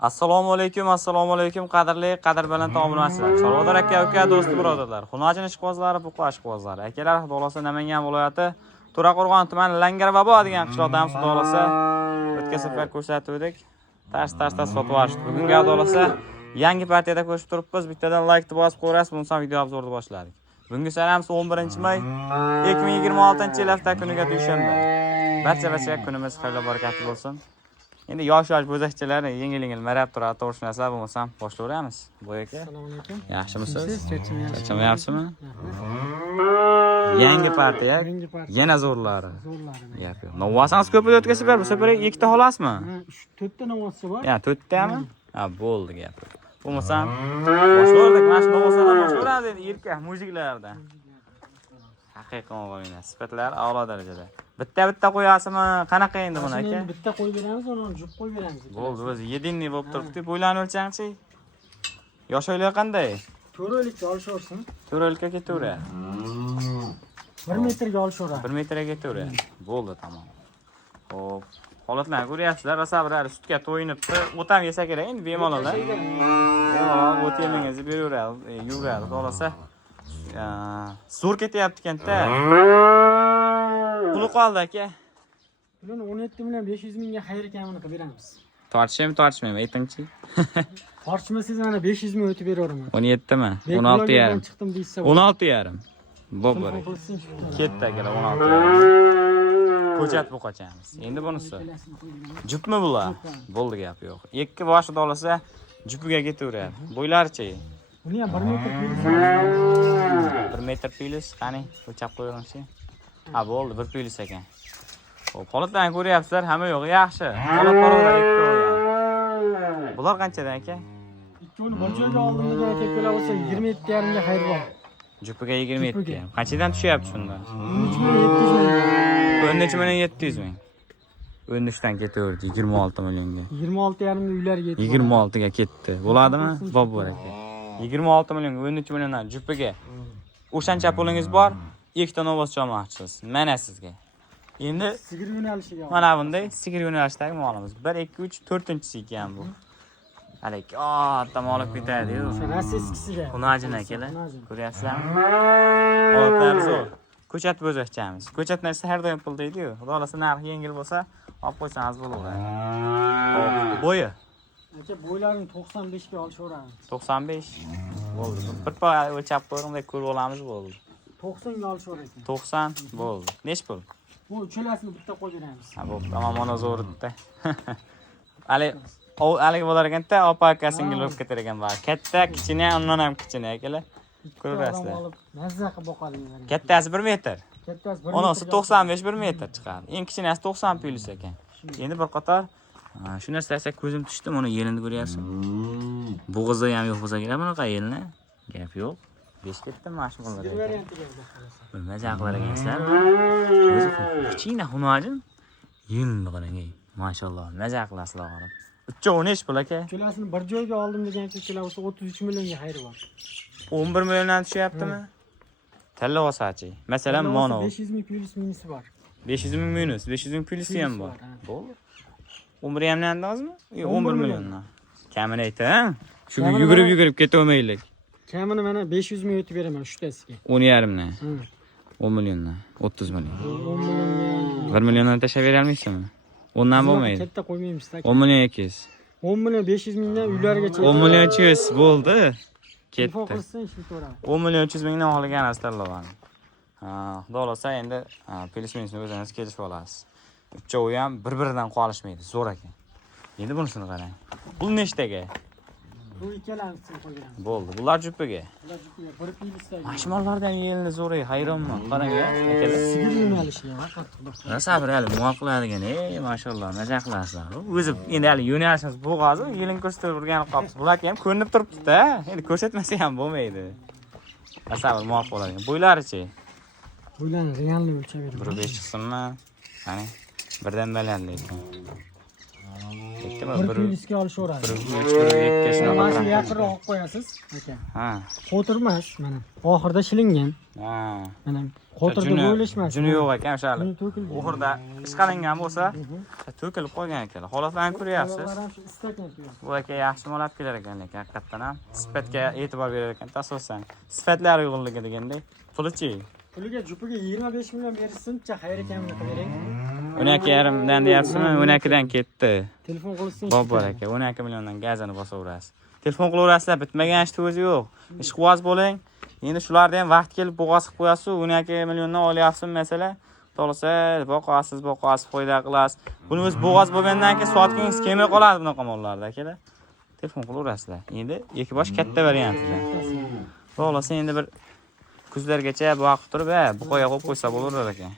Assalomu alaykum, qadrli, qadr bilan obunachilar. Salodat aka, do'st birodarlar. Xunojin ishqibozlari, buqa ishqibozlari. Akalar, Xudoolasa Namangan viloyati To'raqo'rg'on tumani Langarvabo degan qishloqdamiz. Xudoolasa o'tgan safar ko'rsatdik. Tarsda sotib yuborishdi. Bugungi Xudoolasa yangi partiyada ko'rishib turibmiz. Bittadan like bosib qo'yasiz, bundan so'ng video obzorni boshladik. Bugungi sanamiz 11-may 2026 hafta kuniga dushanba. Barcha kunimiz xayrli barakatli bo'lsin. Endi yosh bo'zakchalar yengil marab turadi, to'g'ri narsa bo'lmasam boshlayveramiz. Boy aka. Assalomu alaykum. Yaxshimisiz? Charchamayapsizmi? Yangi partiya, yana zo'rlari. Gap yo'q. Novosangiz ko'pida o'tkaziblar, bu safar ikkita xolasizmi? 4 ta novosi bor. Ya, 4 tami? Ha, bo'ldi gap. Bo'lmasam boshlayverdik, mana shu novosadan boshlayveradi endi erkak mujiklarda. Haqiqiy o'g'illar, sifatlar a'lo darajada. Bitta qo'yasizmi? Qanaqa endi buni aka? Bitta qo'yib beramiz, uni jup qo'yib beramiz. Bo'ldi, o'zi 7 bo'lib turibdi. Bo'ylarni o'lchangchi. Yosh oylar qanday? 4 oylikka olishaversin. 4 oylikka ketaveradi. 1 metrga olishaveradi. 1 metrga ketaveradi. Bo'ldi, tamom. Xo'p, holatlarni ko'ryapsizlar, rasabirlar sutga to'yinibdi. O'tam yesa kerak endi bemalollar. Bemalol o't yemingizni beraveradi, yuradi. Xolasa zo'r ketyapti ekan-da. Puli qoldi aka. Pulini 17 million 500 mingga xayr ekanini qilib beramiz. Tortishmaymi, aytingchi. Tortishmasangiz mana 500 ming o'tib beraveraman. 17 mi? 16 yarim. Chiqdim deysiz. 16 yarim. Bo'par. Ketdi akalar 16 yarim. Ko'chat qochamiz. Endi bunisi. Jupmi bular? Bo'ldi gap yo'q. Ikki boshida olsa jupiga ketaveradi. Bo'ylarchi? Buni ham 1 metr pilis. 1 metr pilis, qani, o'lchab qo'yingchi. Ha, bo'ldi, 1 pilis ekan. Xo'p, holatlarni ko'ryapsizlar, hamma yo'q, yaxshi. Holat bor ikki ham. Bular qanchadan aka? Ikkovini bir joyga oldim degan aka kelar bo'lsa 27 yarimga xayr bor. Jupiga 27 yarim. Qanchadan tushyapti shunda? 13 million 700 13 ming. 13 dan ketaverdi 26 millionga. 26 yarimga uylarga yetdi. 26 ga ketdi. Bo'ladimi? Bob bor aka. 26 millionga 13 milliondan jupiga. O'shancha pulingiz bor, ikkita novoz olmoqchisiz. Mana sizga. Endi sigir yo'nalishiga. Mana bunday sigir yo'nalishdagi molimiz. 1 2 3 4-chi ekan bu. Alik, tam olib ketadi-yu. Rossiyskisiga. Xunojin akalar. Ko'ryapsizlarmi? Holatlar zo'r. Ko'chat bo'zakchamiz. Ko'chat narsa har doim pul deydi-yu. Xudoolasa narxi yengil bo'lsa, olib qo'ysangiz bo'laveradi. Xo'p, bo'yi. Aka bo'ylarini 95 ga olishaveramiz. 95. Bo'ldi. Bir pa o'lchab qo'yingda ko'rib olamiz bo'ldi. 90 ga olishaveradi. 90 bo'ldi. Nech pul? Bu uchalasini bitta qo'yib beramiz. Ha, bo'pti. Tamam, mana zo'rda. Alik bo'lar ekan-da, opa akasiga olib ketar ekan bor. Katta, kichina, undan ham kichina akalar. Ko'rasizlar. Mazza qilib boqaling. Kattasi 1 metr. Kattasi 1 metr. Onasi 95 1 metr chiqadi. Eng kichinasi 90 plus ekan. Endi bir qator shu narsa esa ko'zim tushdi, mana yelini ko'ryapsizmi? Bo'g'izda ham yo'q bo'lsa kerak bunaqa yelni. Gap yo'q. Besh ketdim mana shu qilib. Maza qilar ekansizlar. O'zi kichkina xunojin yelni qarang, mashalloh. Maza qilasizlar qarab. Uchovi nech pul aka? Uchalasini bir joyga oldim degan kelar bo'lsa 33 millionga xayr bor. 11 milliondan tushyaptimi? Talla olsachi. Masalan, mono 500 ming plus minusi bor. 500 ming minus, 500 ming plusi ham bor. Bo'ldi. 11 hamdan ozmi? Yo'q, 11 milliondan. Kamini ayting. Shu yugurib ketavermaylik. Kamini mana 500 ming o'tib beraman shuttasiga. 10,5 dan. 10 milliondan, 30 million. 10 millionga 1 milliondan tashlab bera olmaysizmi? Ondan bo'lmaydi. Katta qo'ymaymiz. 10 million 200. 10 million 500 mingdan uylargacha. 10 million 200 bo'ldi. Ketdi. 10 million 300 mingdan olgan astarlar. Ha, xudoolasa endi plus minusni o'zingiz kelishib olasiz. Uchovi ham bir-biridan qolishmaydi, zo'r ekan. Endi bunisini qarang. Bu nechtaga? Bu ikkalasini qo'yganmiz. Bo'ldi. Bular jupiga. Bular jupiga bir pilisdagi. Mashmollardan yelni zo'r, hayronman. Qarang, akalar. Sigir yo'nalishiga faqat xudo. Sabr hali muvofiq qiladigan, mashalloh, maza qilasizlar. O'zi endi hali yo'nalishimiz bo'g'ozi, yelin ko'rsatib o'rganib qolibsiz. Bular ham ko'rinib turibdi-da. Endi ko'rsatmasa ham bo'lmaydi. Sabr muvofiq bo'ladigan. Bo'ylarichi? Bo'ylarni realni o'lchab beraman. 1.5 chiqsinmi? Qani, birdan balandlik. Ketdimi? Bir plyuska olishaveradi. 1.3 shunaqa Mana shu qilamiz. yaqinroq olib qo'yasiz aka. Ha. Qo'tirmas mana. Oxirida shilingan. Ha. Mana qo'tirda bo'lishmas. Juni yo'q ekan o'sha. Juni to'kilgan. Oxirda ish qilingan bo'lsa, to'kilib qolgan ekan. Holatlarni ko'ryapsiz. Ular ham shu istakan tugar. Bu aka yaxshi olib kelar ekan lekin haqiqatdan ham sifatga e'tibor berar ekan asosan. Sifatlari uyg'unligi degandek. Pulichi. Puliga jupiga 25 million berishsincha xayr ekanini qilaring. 12,5 dan deyapsizmi? 12 dan ketdi. Telefon qilsin. Bor aka, 12 milliondan gazini bosaverasiz. Telefon qilaverasizlar, bitmagan ishni o'zi yo'q. Ishqiboz bo'ling. Endi shularda ham vaqt kelib bo'g'azib qo'yasiz, 12 milliondan olyapsiz masalan. To'g'risi, boqasiz, foyda qilasiz. Buni o'zi bo'g'az bo'lgandan keyin soatgingiz kelmay qoladi bunaqa mollarda akalar. Telefon qilaverasizlar. Endi ekipaj katta variantida. To'g'risi endi bir kuzlargacha bu vaqt turib, bu qo'ya qo'yib qo'ysa bo'laverar ekan.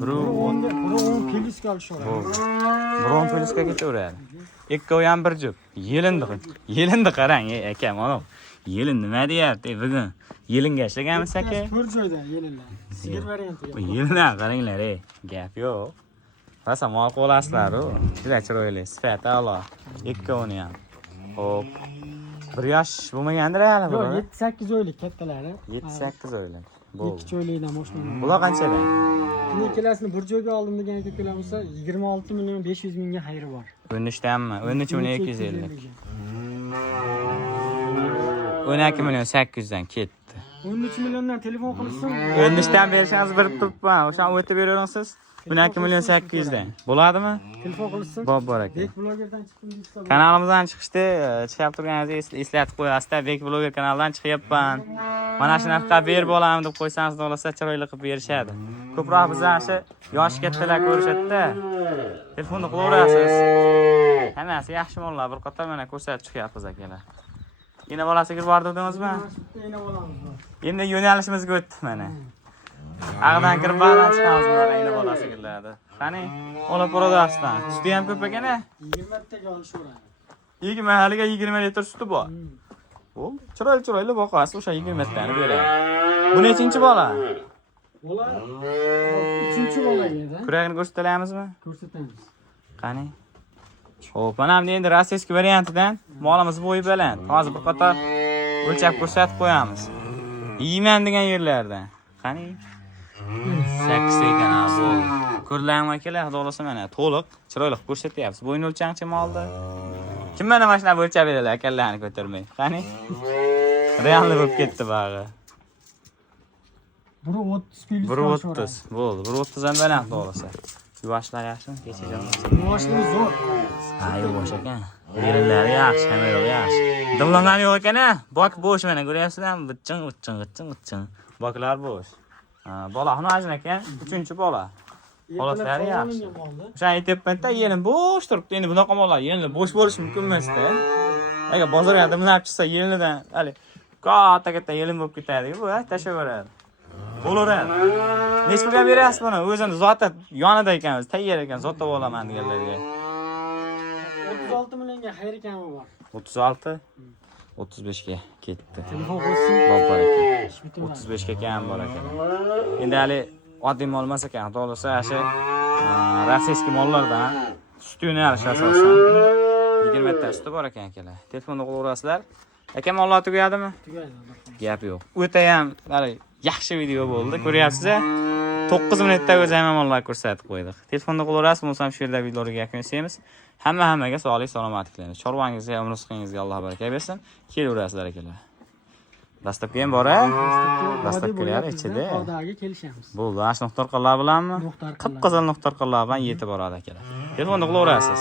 Biri 10 plyuska olishaveradi. Biron plyuska ketaveradi. Ikkovi ham bir jup. Yelindi qarang, aka, mana. Yelin nima deyapti bugun? Yelinga ishlaganmiz aka. Bir joyda yelinlar. Sigir variantiga. Yelina qaranglar, gap yo'q. Rosa mol qo'lasizlar-ku. Juda chiroyli, sifati a'lo. Ikkovini ham. Xo'p. 1 yosh bo'lmagandir hali bu. Yo'q, 7-8 oylik kattalari. 7-8 oylik. Bu. 2 oylikdan boshlanadi. Bular qanchadan? Buni ikkalasini bir joyga oldim degan ko'klar bo'lsa 26 million 500 mingga xayri bor. 13danmi? 13 million 250. 12 million 800 dan ketdi. 13 milliondan telefon qilsin. 13dan berishingiz bir turibman. O'shani o'tib beraverasiz. 12 million 800 dan. Bo'ladimi? Telefon qilsin. Bor aka. Bek blogerdan chiqdim deysiz. Kanalimizdan chiqishdi, chiqib turganingizni eslatib qo'yasizda. Bek bloger kanalidan chiqyapman. Mana shu narxga berib olaman deb qo'ysangiz, bo'lsa chiroyli qilib berishadi. Ko'proq bizlar shu yosh kattalar ko'rishadi-da. Telefonni qilaverasiz. Hammasi yaxshi mollar, bir qator mana ko'rsatib chiqyapmiz akalar. Yana bolasiga bordi dedingizmi? Yana bolamiz bor. Endi yo'nalishimizga o'tdi mana. Ag'dan kirib ba'dan chiqamiz mana yana bolasigalarda. Qani, olib boradasidan. Suti ham ko'p ekan-a? 20 taga olishaveradi. 20 haliga 20 litr suti bor. O, chiroyli boqasiz, o'sha 20 tani beradi. Bu nechinchi bola? Bola 3-chi bolaga. Kuragini ko'rsatalamizmi? Ko'rsatamiz. Qani. Xo'p, mana endi rossiyskiy variantidan molimiz bo'yi baland. Hozir bir qator o'lchab ko'rsatib qo'yamiz. Yeyman degan yerlardan. Qani? 8 ekan bu. Ko'rlaymi akalar, xudo mana to'liq, chiroyli ko'rsatyapsiz. Bo'yin o'lchangchi molda. Kim mana shunaqa o'lchab beradi akalarni ko'tarmay. Qani? Realni bo'lib ketdi bag'i. 1.30 plyus. 1.30 bo'ldi. 1.30 dan baland to'g'risi. Yuvashlar yaxshimi? Kechajam. Yuvashlar zo'r. Ha, yuvash ekan. Yelinlari yaxshi, hammalari yaxshi. Dimlangani yo'q ekan-a? Bok bo'sh mana ko'ryapsizlarmi? Bitchin. Boklar bo'sh. Ha, bola xonajin ekan, 3-bola. Holatlari yaxshi. O'sha aytibman-da, yelin bo'sh turibdi. Endi bunaqa mollar yelin bo'sh bo'lishi mumkin emas-da. Agar bozorga dimlab chiqsa, yelinidan, hali katta yelin bo'lib ketadi, bu tashlaveradi. Bo'laveradi. Nechga berasiz buni? O'zini zoti yonida ekanmiz, tayyor ekan, zotda olaman deganlarga. 36 millionga xayr ekani bor. 36 35 ga ketdi. Telefon qilsin. Bor ekan. 35 ga kam bor ekan. Endi hali oddiy mol emas ekan, to'g'risi shu rossiyskiy mollardan sut yo'nalishi asosan 20 ta suti bor ekan akalar. Telefonni qilaverasizlar. Aka mollar tugadimi? Tugadi. Gap yo'q. O'ta ham hali yaxshi video bo'ldi. Ko'ryapsiz-a? 9 minutda o'zi hamma mollar ko'rsatib qo'ydik. Telefonni qilaverasiz, bo'lsam shu yerda videolarga yakun yasaymiz. Hammaga sog'lik, salomatlik. Chorvangizga, umr sizingizga Alloh baraka bersin. Kelaverasizlar akalar. Dastlabki ham bor-a? Dastlabkilar ichida. Xudoga kelishamiz. Bo'ldi, ash nuqtorqalar bilanmi? Nuqtorqalar. Qip-qizil nuqtorqalar bilan yetib boradi akalar. Telefonni qilaverasiz.